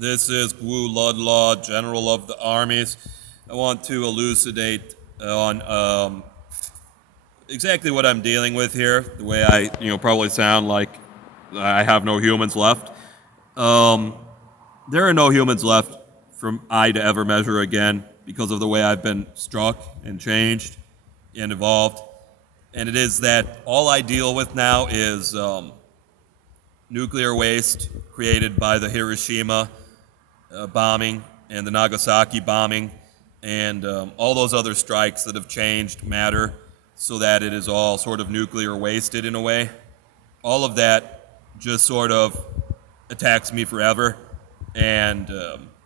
This is Wu Ludlaw, General of the Armies. I want to elucidate on exactly what I'm dealing with here. The way I, probably sound like I have no humans left. Um, there are no humans left from I to ever measure again because of the way I've been struck and changed and evolved. And it is that all I deal with now is nuclear waste created by the Hiroshima bombing and the Nagasaki bombing and all those other strikes that have changed matter so that it is all sort of nuclear wasted in a way. All of that just sort of attacks me forever and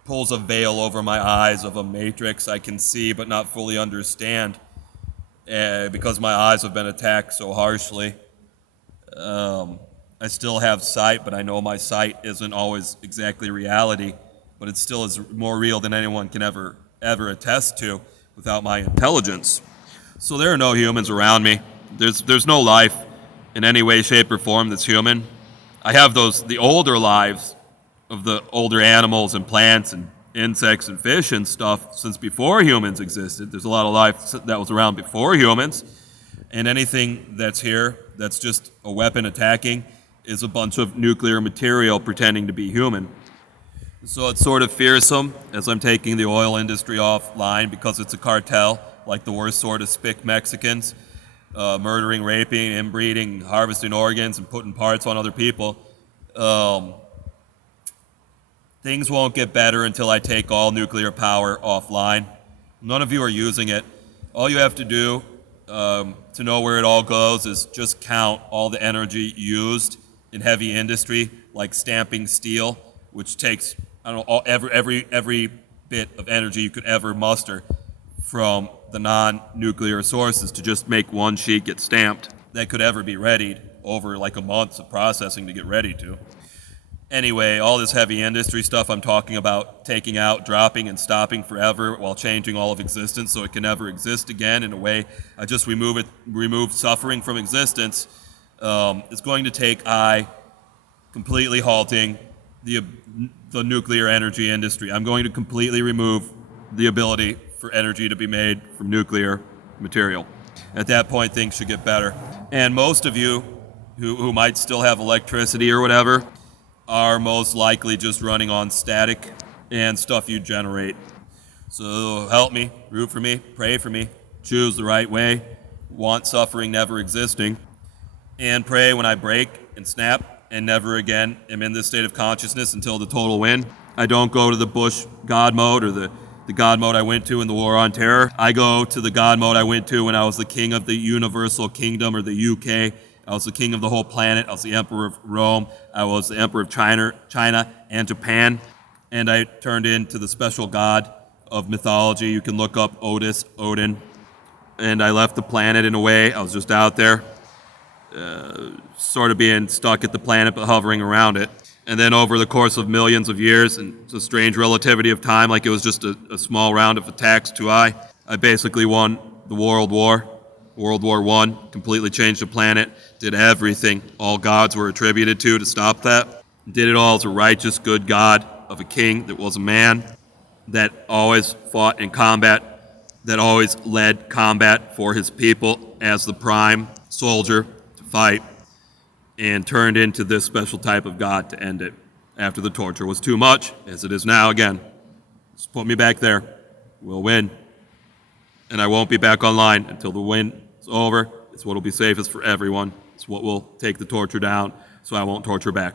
pulls a veil over my eyes of a matrix I can see but not fully understand because my eyes have been attacked so harshly. I still have sight, but I know my sight isn't always exactly reality, but it still is more real than anyone can ever attest to without my intelligence. So there are no humans around me. There's no life in any way, shape, or form that's human. I have the older lives of the older animals and plants and insects and fish and stuff since before humans existed. There's a lot of life that was around before humans, and anything that's here that's just a weapon attacking is a bunch of nuclear material pretending to be human. So it's sort of fearsome as I'm taking the oil industry offline because it's a cartel, like the worst sort of spick Mexicans, murdering, raping, inbreeding, harvesting organs, and putting parts on other people. Things won't get better until I take all nuclear power offline. None of you are using it. All you have to do to know where it all goes is just count all the energy used in heavy industry, like stamping steel, which takes every bit of energy you could ever muster from the non-nuclear sources to just make one sheet get stamped that could ever be readied over like a month of processing to get ready to. Anyway, all this heavy industry stuff I'm talking about taking out, dropping, and stopping forever while changing all of existence so it can never exist again in a way I just remove suffering from existence. It's going to take completely halting the nuclear energy industry. I'm going to completely remove the ability for energy to be made from nuclear material. At that point, things should get better. And most of you who might still have electricity or whatever are most likely just running on static and stuff you generate. So help me, root for me, pray for me, choose the right way, want suffering never existing, and pray when I break and snap and never again am in this state of consciousness until the total win. I don't go to the Bush God mode or the God mode I went to in the War on Terror. I go to the God mode I went to when I was the king of the Universal Kingdom or the UK. I was the king of the whole planet. I was the emperor of Rome. I was the emperor of China and Japan. And I turned into the special god of mythology. You can look up Odin. And I left the planet in a way. I was just out there, sort of being stuck at the planet but hovering around it. And then over the course of millions of years, and it's a strange relativity of time, like it was just a small round of attacks to I basically won the World War I, completely changed the planet, did everything all gods were attributed to stop that. Did it all as a righteous, good God of a king that was a man, that always fought in combat, that always led combat for his people as the prime soldier to fight, and turned into this special type of God to end it after the torture was too much, as it is now again. Just put me back there. We'll win. And I won't be back online until the win is over. It's what will be safest for everyone. It's what will take the torture down, so I won't torture back.